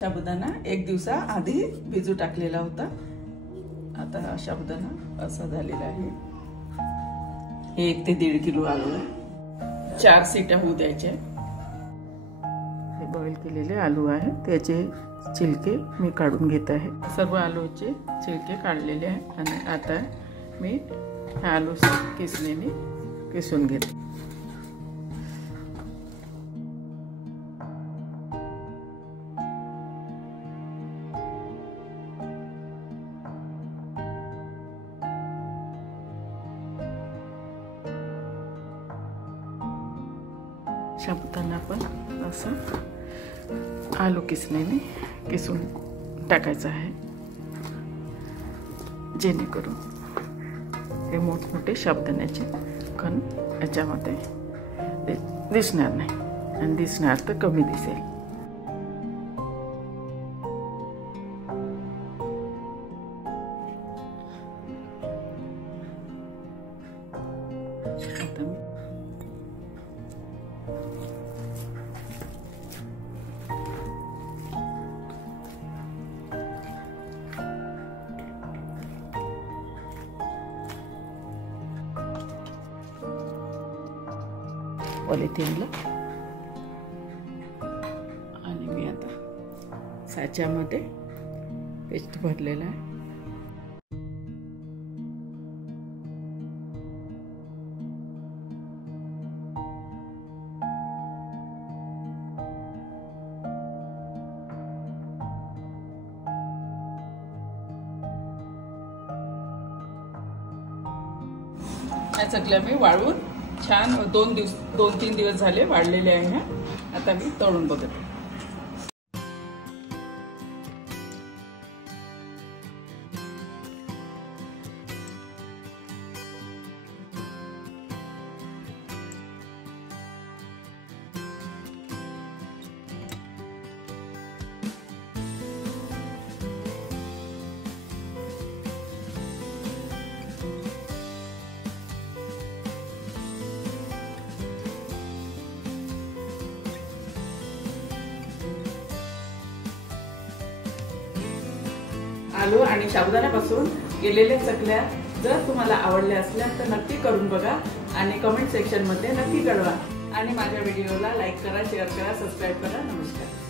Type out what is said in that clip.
साबुदाणा एक दिवसा आधी भिजू टाकलेला होता। आता साबुदाणा असा झालेला आहे। हे 1 ते 1.5 किलो आलू आहे। 4 सीट्या होऊ द्यायच्या। हे बॉईल केलेले आलू आहे, त्याचे छिलके मी काढून घेत आहे। सर्व आलूचे छिलके काढलेले आहे आणि आता मी आलू किसणीने किसून घेते। साबुदाणा पण असं आलू किसणीने किसून टाकायचं आहे, जेणेकरून हे मोठमोठे साबुदाण्याचे कण याच्यामध्ये दिसणार नाही आणि दिसणार तर कमी दिसेल। पॉलिथिनला आणि मी आता साच्यामध्ये पेस्ट भरलेला आहे। या चकल्या मी वाळून छान 2-3 दिवस झाले वाढलेले आहे। आता मी तळून बघते। आलू आणि साबुदाण्यापासून केलेल्या चकल्या जर तुम्हाला आवडल्या असल्या तर नक्की करून बघा आणि कमेंट सेक्शन मध्ये नक्की कळवा आणि माझ्या व्हिडिओला लाईक करा, शेअर करा, सबस्क्राइब करा। नमस्कार।